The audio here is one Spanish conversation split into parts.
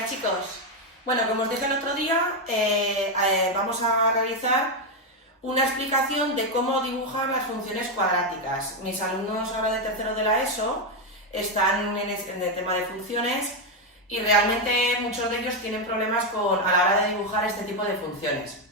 días, chicos. Bueno, como os dije el otro día, vamos a realizar una explicación de cómo dibujar las funciones cuadráticas. Mis alumnos ahora de tercero de la ESO están en el tema de funciones y realmente muchos de ellos tienen problemas a la hora de dibujar este tipo de funciones.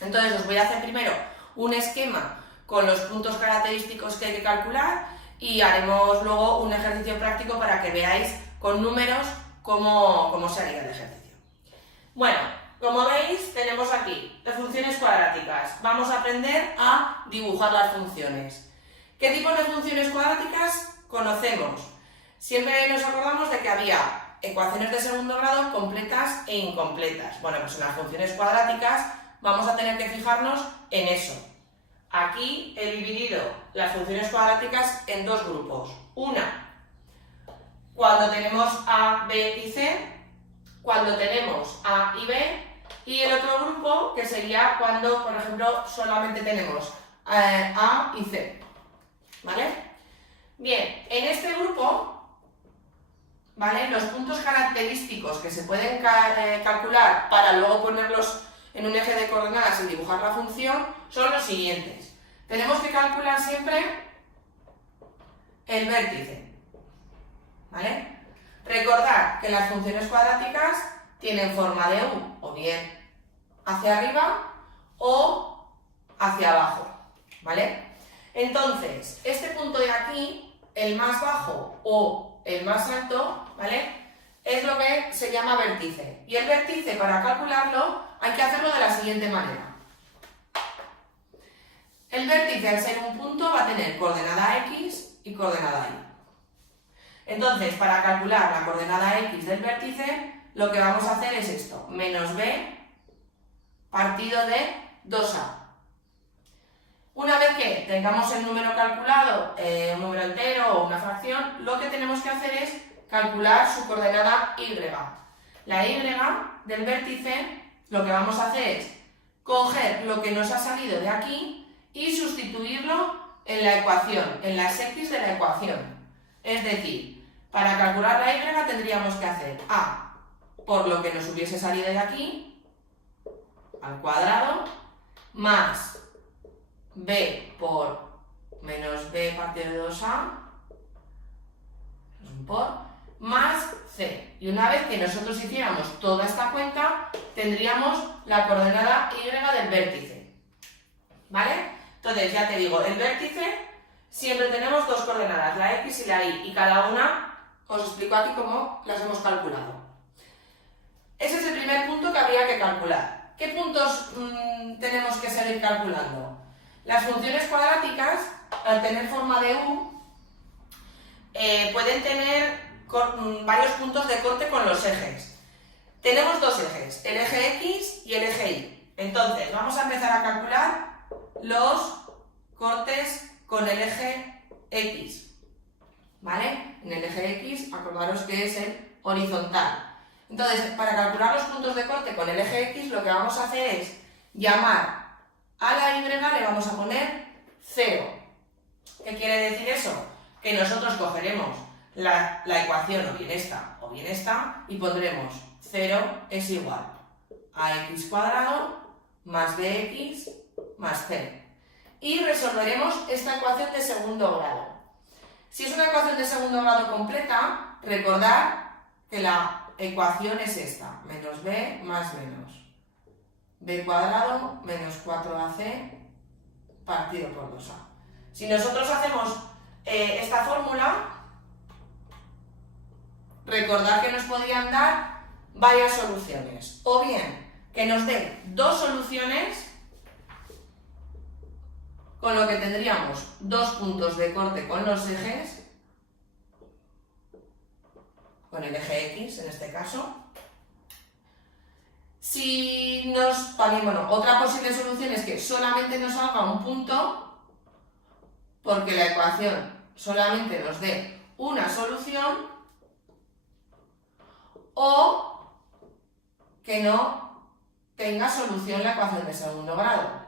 Entonces os voy a hacer primero un esquema con los puntos característicos que hay que calcular y haremos luego un ejercicio práctico para que veáis con números cómo se haría el ejercicio. Bueno, como veis tenemos aquí las funciones cuadráticas. Vamos a aprender a dibujar las funciones. ¿Qué tipos de funciones cuadráticas conocemos? Siempre nos acordamos de que había ecuaciones de segundo grado completas e incompletas. Bueno, pues en las funciones cuadráticas vamos a tener que fijarnos en eso. Aquí he dividido las funciones cuadráticas en dos grupos. Una, cuando tenemos A, B y C, cuando tenemos A y B, y el otro grupo que sería cuando, por ejemplo, solamente tenemos A y C. ¿Vale? Bien, en este grupo, ¿vale?, los puntos característicos que se pueden calcular para luego ponerlos en un eje de coordenadas y dibujar la función son los siguientes. Tenemos que calcular siempre el vértice, ¿vale? Recordad que las funciones cuadráticas tienen forma de U, o bien hacia arriba o hacia abajo, ¿vale? Entonces, este punto de aquí, el más bajo o el más alto, ¿vale?, es lo que se llama vértice. Y el vértice, para calcularlo, hay que hacerlo de la siguiente manera. El vértice, al ser un punto, va a tener coordenada X y coordenada Y. Entonces, para calcular la coordenada X del vértice, lo que vamos a hacer es esto, menos B partido de 2A. Una vez que tengamos el número calculado, un número entero o una fracción, lo que tenemos que hacer es calcular su coordenada Y. La Y del vértice, lo que vamos a hacer es coger lo que nos ha salido de aquí y sustituirlo en la ecuación, en las X de la ecuación. Es decir, para calcular la Y tendríamos que hacer A por lo que nos hubiese salido de aquí, al cuadrado, más B por menos B partido de 2A, más C. Y una vez que nosotros hiciéramos toda esta cuenta, tendríamos la coordenada Y del vértice. ¿Vale? Entonces, ya te digo, el vértice siempre tenemos dos coordenadas, la X y la Y, y cada una os explico aquí cómo las hemos calculado. Ese es el primer punto que habría que calcular. ¿Qué puntos tenemos que seguir calculando? Las funciones cuadráticas, al tener forma de U, pueden tener varios puntos de corte con los ejes. Tenemos dos ejes, el eje X y el eje Y. Entonces, vamos a empezar a calcular los cortes con el eje X. ¿Vale? En el eje X, acordaros que es el horizontal. Entonces, para calcular los puntos de corte con el eje X, lo que vamos a hacer es llamar a la Y, le vamos a poner 0. ¿Qué quiere decir eso? Que nosotros cogeremos la ecuación o bien esta y pondremos 0 es igual a x cuadrado más bx más c. Y resolveremos esta ecuación de segundo grado. Si es una ecuación de segundo grado completa, recordad que la ecuación es esta, menos b más menos b cuadrado menos 4ac partido por 2a. Si nosotros hacemos esta fórmula, recordad que nos podrían dar varias soluciones, o bien que nos den dos soluciones, con lo que tendríamos dos puntos de corte con los ejes, con el eje X en este caso. Si otra posible solución es que solamente nos salga un punto, porque la ecuación solamente nos dé una solución, o que no tenga solución la ecuación de segundo grado.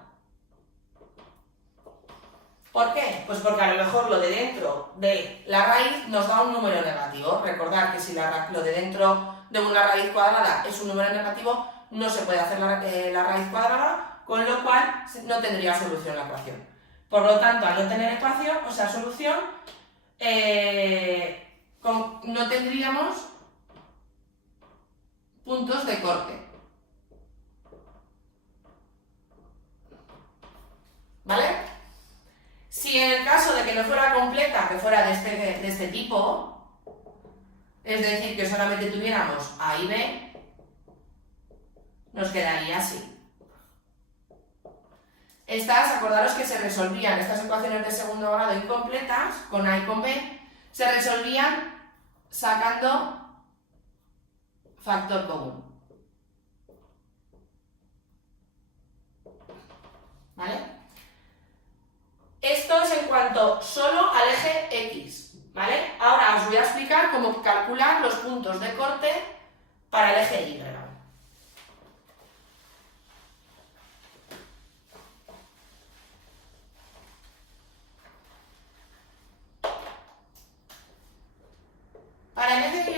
¿Por qué? Pues porque a lo mejor lo de dentro de la raíz nos da un número negativo. Recordad que si lo de dentro de una raíz cuadrada es un número negativo, no se puede hacer la raíz cuadrada, con lo cual no tendría solución la ecuación. Por lo tanto, al no tener ecuación, o sea, solución, no tendríamos puntos de corte. ¿Vale? Si en el caso de que no fuera completa, que fuera de este tipo, es decir, que solamente tuviéramos A y B, nos quedaría así. Acordaros que se resolvían estas ecuaciones de segundo grado incompletas, con A y con B, se resolvían sacando factor común. ¿Vale? Esto es en cuanto solo al eje X, ¿vale? Ahora os voy a explicar cómo calcular los puntos de corte para el eje Y. Para el eje Y,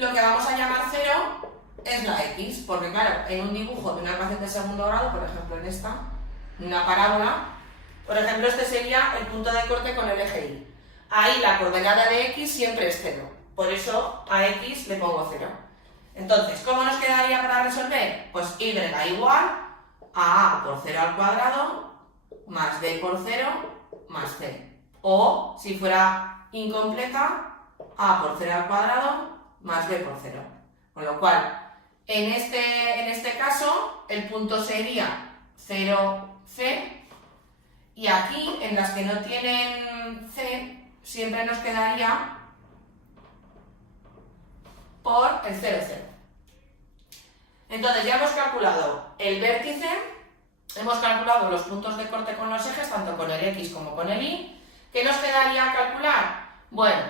lo que vamos a llamar 0 es la X, porque claro, en un dibujo de una ecuación de segundo grado, por ejemplo en esta, una parábola, por ejemplo este sería el punto de corte con el eje Y. Ahí la coordenada de X siempre es 0, por eso a X le pongo 0. Entonces, ¿cómo nos quedaría para resolver? Pues Y igual a A por 0 al cuadrado más B por 0 más C. O, si fuera incompleta, A por 0 al cuadrado más B por 0. Con lo cual, en este caso, el punto sería 0C, y aquí, en las que no tienen C, siempre nos quedaría por el 0, 0. Entonces, ya hemos calculado el vértice, hemos calculado los puntos de corte con los ejes, tanto con el X como con el Y. ¿Qué nos quedaría calcular? Bueno,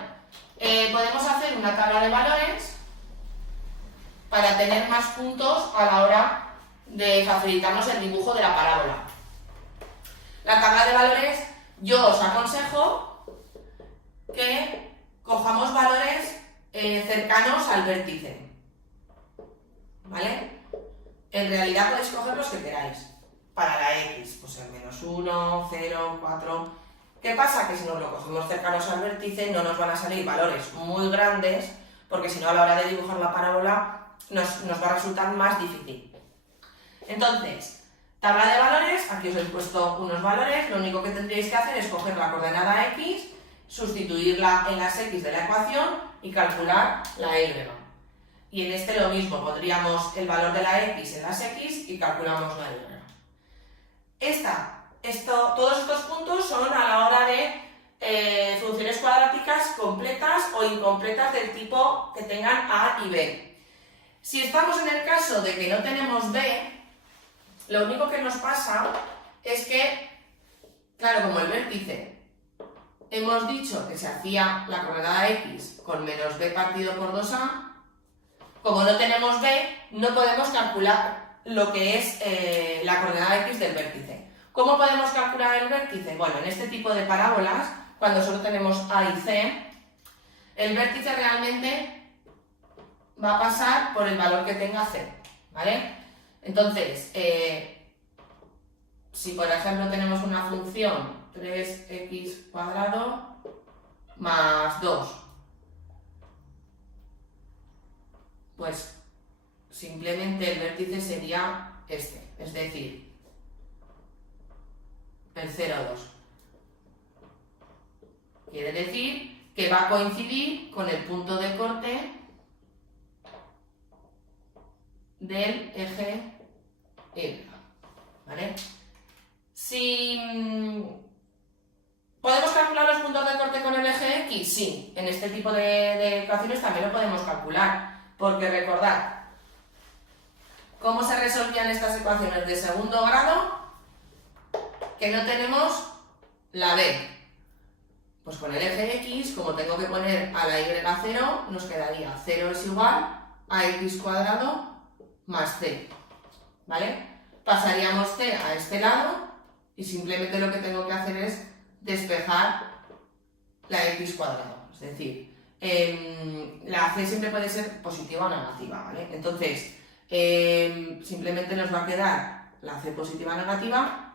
podemos hacer una tabla de valores para tener más puntos a la hora de facilitarnos el dibujo de la parábola. La tabla de valores, yo os aconsejo que cojamos valores cercanos al vértice, ¿vale? En realidad podéis coger los que queráis. Para la X, pues el -1, 0, 4... ¿Qué pasa? Que si nos lo cogemos cercanos al vértice no nos van a salir valores muy grandes, porque si no a la hora de dibujar la parábola nos va a resultar más difícil. Entonces, tabla de valores, aquí os he puesto unos valores, lo único que tendríais que hacer es coger la coordenada X, sustituirla en las X de la ecuación y calcular la Y. Y en este lo mismo, pondríamos el valor de la X en las X y calculamos la Y. Todos estos puntos son a la hora de funciones cuadráticas completas o incompletas del tipo que tengan A y B. Si estamos en el caso de que no tenemos B, lo único que nos pasa es que, claro, como el vértice hemos dicho que se hacía la coordenada X con menos B partido por 2A, como no tenemos B, no podemos calcular lo que es la coordenada X del vértice. ¿Cómo podemos calcular el vértice? Bueno, en este tipo de parábolas, cuando solo tenemos A y C, el vértice realmente va a pasar por el valor que tenga C, ¿vale? Entonces, si por ejemplo tenemos una función 3x cuadrado más 2, pues simplemente el vértice sería este, es decir, el 0, 2. Quiere decir que va a coincidir con el punto de corte del eje Y, ¿vale? Si ¿podemos calcular los puntos de corte con el eje X? Sí, en este tipo de ecuaciones también lo podemos calcular, porque recordad, ¿cómo se resolvían estas ecuaciones de segundo grado? Que no tenemos la B. Pues con el eje X, como tengo que poner a la Y 0, nos quedaría 0 es igual a X cuadrado más C, ¿vale? Pasaríamos C a este lado y simplemente lo que tengo que hacer es despejar la X cuadrado. Es decir, la C siempre puede ser positiva o negativa, ¿vale? Entonces, simplemente nos va a quedar la C positiva o negativa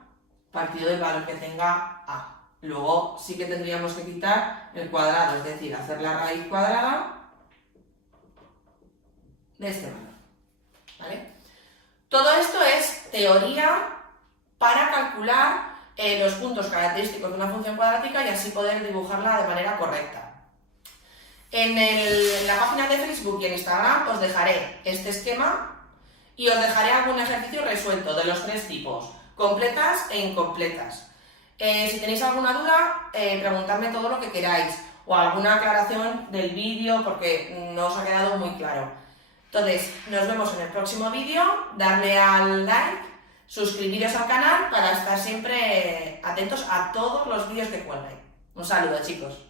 partido del valor que tenga A. Luego sí que tendríamos que quitar el cuadrado, es decir, hacer la raíz cuadrada de este valor, ¿vale? Todo esto es teoría para calcular los puntos característicos de una función cuadrática y así poder dibujarla de manera correcta. En la página de Facebook y en Instagram os dejaré este esquema y os dejaré algún ejercicio resuelto de los 3 tipos, completas e incompletas. Si tenéis alguna duda, preguntadme todo lo que queráis o alguna aclaración del vídeo porque no os ha quedado muy claro. Entonces, nos vemos en el próximo vídeo, darle al like, suscribiros al canal para estar siempre atentos a todos los vídeos que cuelgue. Un saludo, chicos.